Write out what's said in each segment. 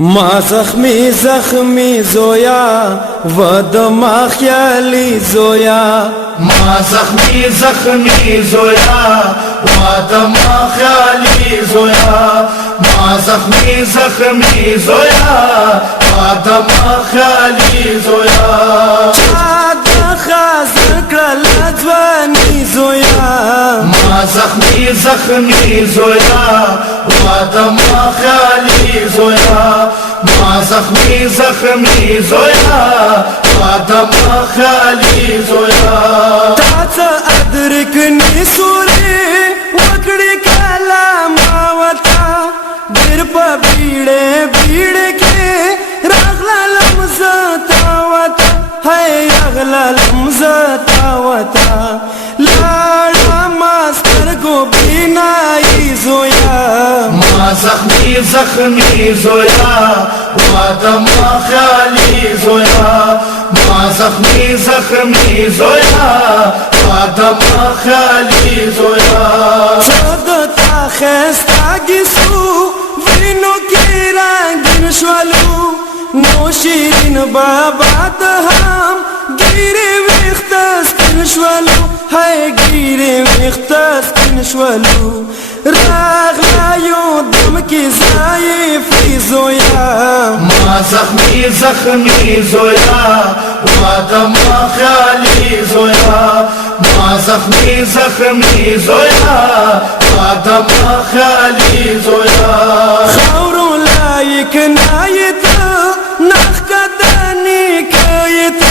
ما زخمی زخمی زویا و دما خیالی زویا ما زخمی زخمی زویا و دما خیالی زویا ما زخمی زخمی زویا و دما خیالی زویا چاد خازن کرل ځواني زویا ما زخمی زخمی زویا و دما خیالی زویا ما زخمی زخمی زویا و دما خیالی زویا تا ادرکنی سوري وکړي کلام وتا ډېر په بیړې بیړې کې راغلم زتا وتا هي راغلم زتا وتا لاړه ماستر کو بینای زویا ما زخمی زخمی زویا و دما خیالی زویا ما زخمی زخمی زویا و دما خیالی زویا زدتا خستا گیسو وینو کی رنگین شولو نو شیرین بابا دهم گیری ویختستین شولو های گیری ویختستین شولو راغلایو دم کی ضعیفی زویا ما زخمی زخمی زویا و دما خیالی زویا ما زخمی زخمی زویا و دما خیالی زویا خورو لایک نایت نخکدنی کایت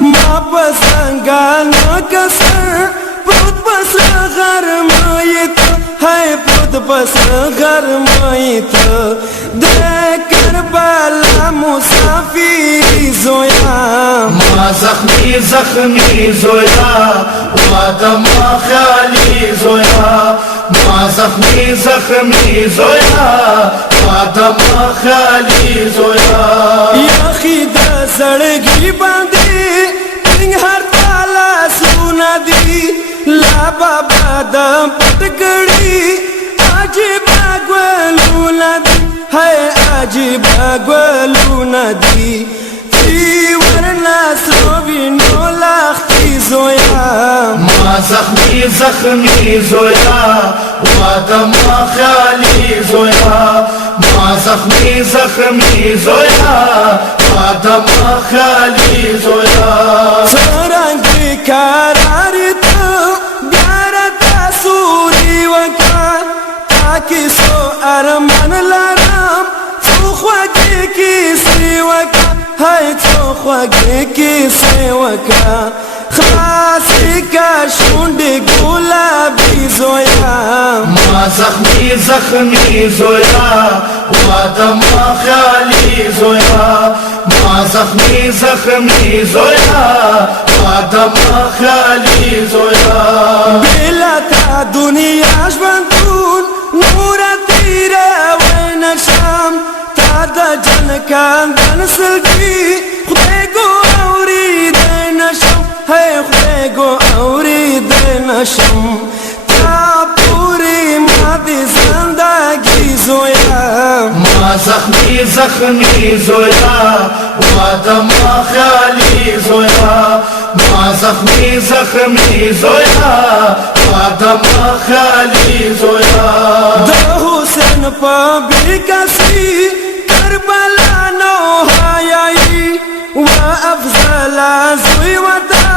ما پسنگان کسر پروت پس غرمایت های پروت پس غرمایت دکر بالا مسافی زویا ما زخمی زخمی زویا و دما خیالی زویا ما زخمی زخمی زویا و دما خیالی زویا یخی د زړګي باندې څنګه هر پالا سونا دی لا بابا د پټګړي عجیب غولونه دی هي عجیب غولونه دی تی ورنا سوي نو لاختي زویا ما زخمی زخمی زویا و دما خیالی زویا ما زخمی زخمی زویا و دما خیالی زویا سرنګ قرار ته بیار تاسوري وکا تاکي سو ارمان لرم څو خوږه کې سی وکا هاي څو خوږه کې سی وکا خاصی کا شونډې ګلابي زویا ما زخمی زخمی زویا و دما خیالی زویا ما زخمی زخمی زویا و دما خیالی زویا بلا تا دنیا ژوندون نور تیره وینشم تا د جن کاندن سلګي خدای ګو اورېدنشم هی خدای ګو اورېدنشم تا پوری ما د زندګي زویا ما زخمی زخمی زویا و دما خیالی زویا ما زخمی زخمی زویا و دما خیالی زویا د حسین په بیکسی کربلا نو حیاي و افضل زوی وتا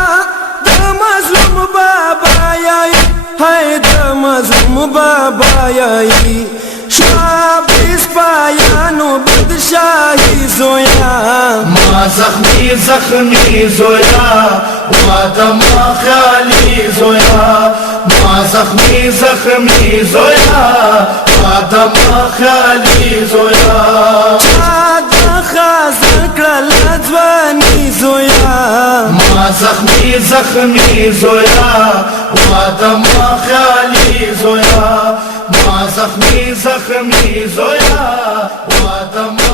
د مظلوم بابا یای هاي د مظلوم بابا یای شابیس پایانو بدشاهی زویا ما زخمی زخمی زویا و دما خیالی زویا ما زخمی زخمی زویا و دما خیالی زویا چاد خازن کرل ځواني زویا ما زخمی زخمی زویا و دما خیالی زویا ما زخمی زخمی زویا و دما